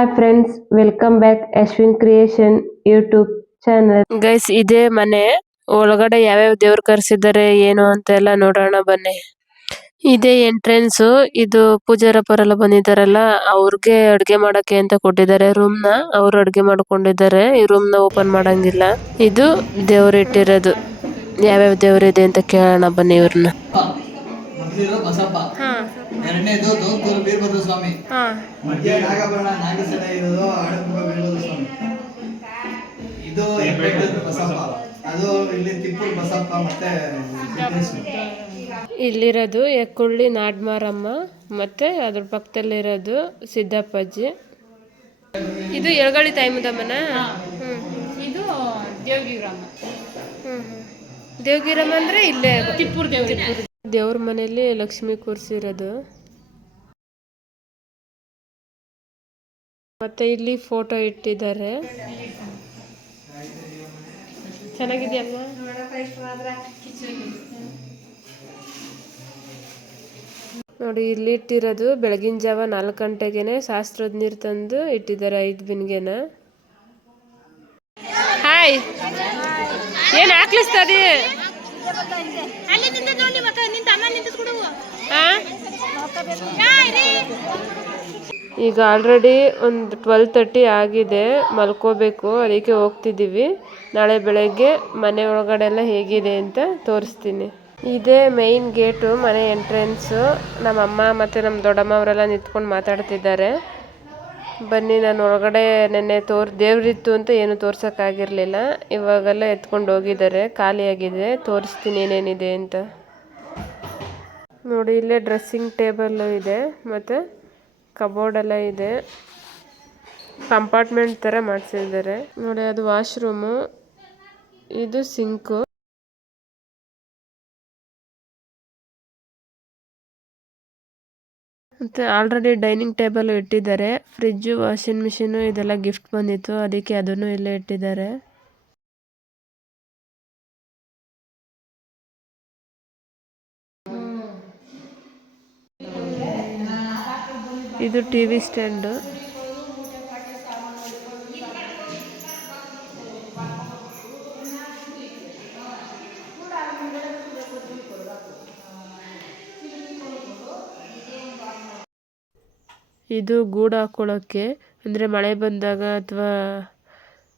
Hi friends, welcome back Ashwin creation YouTube channel. Guys, ಇದೇ ಮನೆ ಒಳಗಡೆ ಯಾವ್ಯಾವ ದೇವ್ರು ಕರ್ಸಿದ್ದಾರೆ ಏನು ಅಂತೆಲ್ಲ ನೋಡೋಣ ಬನ್ನಿ. ಇದೇ ಎಂಟ್ರೆನ್ಸ್. ಇದು ಪೂಜಾರಪ್ಪರೆಲ್ಲ ಬಂದಿದ್ದಾರಲ್ಲ, ಅವ್ರಿಗೆ ಅಡ್ಗೆ ಮಾಡಕ್ಕೆ ಅಂತ ಕೊಟ್ಟಿದ್ದಾರೆ ರೂಮ್ ನ. ಅವ್ರು ಅಡ್ಗೆ ಮಾಡ್ಕೊಂಡಿದ್ದಾರೆ. ಈ ರೂಮ್ ನ ಓಪನ್ ಮಾಡಂಗಿಲ್ಲ. ಇದು ದೇವ್ರು ಇಟ್ಟಿರೋದು. ಯಾವ್ಯಾವ ದೇವ್ರು ಇದೆ ಅಂತ ಕೇಳೋಣ ಬನ್ನಿ ಇವ್ರನ್ನ. ಬಸಪ್ಪ, ಎರಡನೇದು ದೋತ್ತೂರು ವೀರಭದ್ರ ಸ್ವಾಮಿ, ಮಧ್ಯ ನಾಗಭರಣ ನಾಗಸಡ ಇರೋದು ಆಡಪುರ ವೀರಭದ್ರ ಸ್ವಾಮಿ. ಇದು ಹೆಬ್ಬೆಟ್ಟು ಬಸಪ್ಪ, ಅದು ಇಲ್ಲಿ ತಿಪ್ಪೂರು ಬಸಪ್ಪ. ಮತ್ತೆ ಇಲ್ಲಿರೋದು ಎಕ್ಕುಳ್ಳಿ ನಾಡ್ಮಾರಮ್ಮ, ಮತ್ತೆ ಅದ್ರ ಪಕ್ಕದಲ್ಲಿರೋದು ಸಿದ್ದಪ್ಪಾಜಿ. ಇದು ಎಳಗಳಿ ತಾಯಿಮುದಮ್ಮನ. ಇದು ದೇವಗಿರಮ್ಮ. ದೇವಗಿರಮ್ಮ ಅಂದ್ರೆ ಇಲ್ಲೇ ತಿಪ್ಪೂರು ದೇವ್ರ. ದೇವ್ರ ಮನೆಯಲ್ಲಿ ಲಕ್ಷ್ಮಿ ಕೂರಿಸಿರೋದು. ಮತ್ತೆ ಇಲ್ಲಿ ಫೋಟೋ ಇಟ್ಟಿದ್ದಾರೆ. ಚೆನ್ನಾಗಿದೆಯಲ್ಲ. ನೋಡಿ, ಇಲ್ಲಿ ಇಟ್ಟಿರೋದು ಬೆಳಗಿನ ಜಾವ 4 ಗಂಟೆಗೆನೆ ಶಾಸ್ತ್ರದ ನೀರು ತಂದು ಇಟ್ಟಿದ್ದಾರೆ 5 ಬಿನ್ಗೆನ. ಹಾಯ್, ಏನ್ ಹಾಕ್ಲಿಸ್ತದಿ? ಈಗ ಆಲ್ರೆಡಿ ಒಂದು 12:30 ಆಗಿದೆ, ಮಲ್ಕೋಬೇಕು. ಅದಕ್ಕೆ ಹೋಗ್ತಿದ್ದೀವಿ. ನಾಳೆ ಬೆಳಗ್ಗೆ ಮನೆ ಒಳಗಡೆ ಎಲ್ಲ ಹೇಗಿದೆ ಅಂತ ತೋರಿಸ್ತೀನಿ. ಇದೇ ಮೇನ್ ಗೇಟು, ಮನೆ ಎಂಟ್ರೆನ್ಸು. ನಮ್ಮಮ್ಮ ಮತ್ತು ನಮ್ಮ ದೊಡ್ಡಮ್ಮ ಅವರೆಲ್ಲ ನಿಂತ್ಕೊಂಡು ಮಾತಾಡ್ತಿದ್ದಾರೆ. ಬನ್ನಿ, ನಾನು ಒಳಗಡೆ ನೆನ್ನೆ ದೇವ್ರಿತ್ತು ಅಂತ ಏನು ತೋರ್ಸೋಕ್ಕಾಗಿರಲಿಲ್ಲ. ಇವಾಗೆಲ್ಲ ಎತ್ಕೊಂಡು ಹೋಗಿದ್ದಾರೆ, ಖಾಲಿಯಾಗಿದೆ. ತೋರಿಸ್ತೀನಿ ಏನೇನಿದೆ ಅಂತ. ನೋಡಿ, ಇಲ್ಲೇ ಡ್ರೆಸ್ಸಿಂಗ್ ಟೇಬಲ್ಲು ಇದೆ, ಮತ್ತು ಕಬೋರ್ಡ್ ಎಲ್ಲ ಇದೆ. ಕಂಪಾರ್ಟ್ಮೆಂಟ್ ಥರ ಮಾಡಿಸಿದ್ದಾರೆ. ನೋಡಿ, ಅದು ವಾಶ್ರೂಮು, ಇದು ಸಿಂಕು. ಮತ್ತು ಆಲ್ರೆಡಿ ಡೈನಿಂಗ್ ಟೇಬಲ್ ಇಟ್ಟಿದ್ದಾರೆ. ಫ್ರಿಜ್ಜು, ವಾಷಿಂಗ್ ಮಿಷಿನು ಇದೆಲ್ಲ ಗಿಫ್ಟ್ ಬಂದಿತ್ತು, ಅದಕ್ಕೆ ಅದನ್ನು ಇಲ್ಲೇ ಇಟ್ಟಿದ್ದಾರೆ. ಇದು ಟಿವಿ ಸ್ಟ್ಯಾಂಡು. ಇದು ಗೂಡು ಹಾಕ್ಕೊಳ್ಳೋಕ್ಕೆ, ಅಂದರೆ ಮಳೆ ಬಂದಾಗ ಅಥವಾ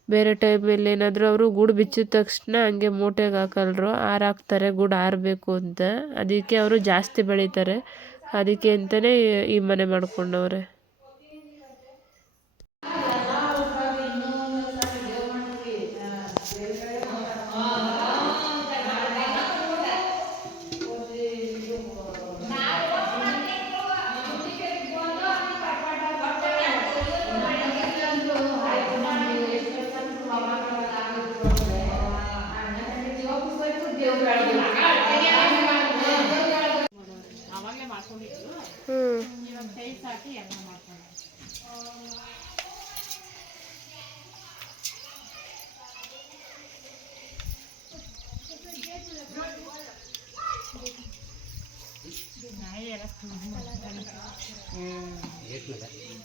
ಬೇರೆ ಟೈಮಲ್ಲಿ ಏನಾದರೂ ಅವರು ಗೂಡು ಬಿಚ್ಚಿದ ತಕ್ಷಣ ಹಂಗೆ ಮೂಟೆಗೆ ಹಾಕಲ್ರು, ಹಾಕ್ತಾರೆ ಗೂಡು ಆರಬೇಕು ಅಂತ. ಅದಕ್ಕೆ ಅವರು ಜಾಸ್ತಿ ಬೆಳೀತಾರೆ, ಅದಕ್ಕೆ ಅಂತಲೇ ಈ ಮನೆ ಮಾಡ್ಕೊಂಡವ್ರೆ.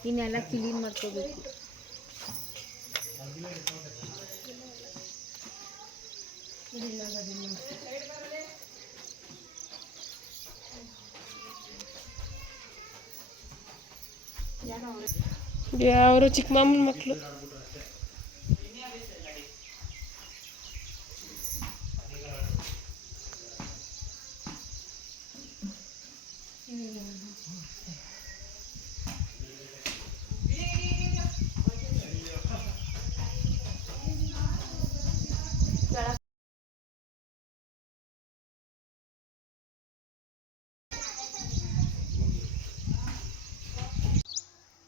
ಇನ್ನೆಲ್ಲ ಕ್ಲೀನ್ ಮಾಡ್ಕೋಬೇಕು. ಅವರು ಚಿಕ್ಕ ಮಾಮನ ಮಕ್ಕಳು.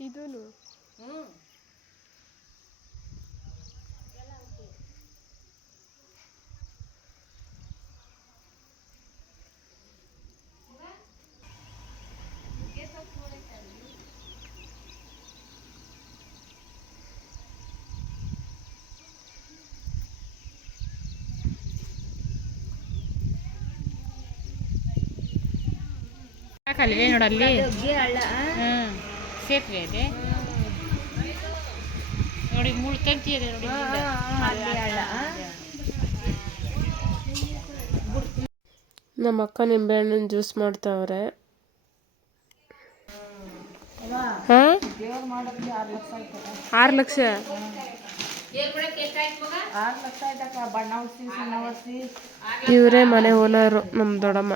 ಇದೂನು ನೋಡಲ್ಲಿ ಸೇತುವೆ ಇದೆ. ನೋಡಿ 3 ತಂತಿ ಇದೆ ನೋಡಿ ನಮ್ಮ ಅಕ್ಕ ನಿಂಬೆಹಣ್ಣಿನ ಜ್ಯೂಸ್ ಮಾಡ್ತಾವ್ರೆ. ಹಾಂ 6 ಲಕ್ಷ ಇವರೇ ಮನೆ ಓನರು ನಮ್ಮ ದೊಡ್ಡಮ್ಮ.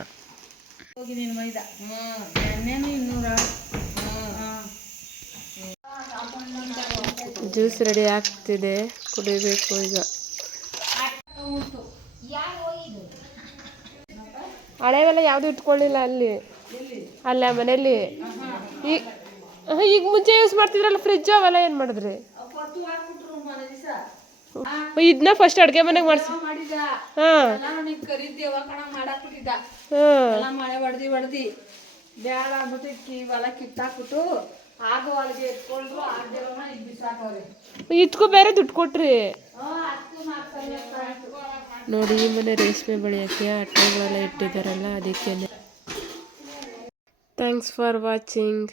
ಜ್ಯೂಸ್ ರೆಡಿ ಆಗ್ತಿದೆ, ಕುಡಿಬೇಕು ಈಗ. ಹಳೆವೆಲ್ಲ ಯಾವುದು ಇಟ್ಕೊಳ್ಳಿಲ್ಲ ಅಲ್ಲಿ ಅಲ್ಲ ಮನೇಲಿ. ಈಗ ಮುಂಚೆ ಯೂಸ್ ಮಾಡ್ತಿದ್ರಲ್ಲ ಫ್ರಿಜ್, ಅವೆಲ್ಲ ಏನು ಮಾಡಿದ್ರಿ? ಇದನ್ನ ಫಸ್ಟ್ ಅಡುಗೆ ಮನೆಗೆ ಮಾಡಿಸಿ. ಮಳೆ ಹೊಡೆದಿ ಬ್ಯಾಡ ಆಗ್ಬಿಟ್ಟು ಇವೆಲ್ಲ ಕಿತ್ತಾಕ್ಬಿಟ್ಟು ಆಗ ಒಳಗೆ ಎತ್ಕೊಂಡ್ರು ಆಗ್ದೇವಮ್ಮ ಈಗ ಬಿಸಾಕವ್ರಿ. ಇದಕ್ಕೂ ಬೇರೆ ದುಡ್ಡು ಕೊಟ್ರಿ ನೋಡಿ. ಈ ಮನೆ ರೇಷ್ಮೆ ಬೆಳೆಯೋಕ್ಕೆ ಅಟ್ಟೆಗಳೆಲ್ಲ ಇಟ್ಟಿದ್ದಾರಲ್ಲ, ಅದಕ್ಕೇನೆ. Thanks for watching.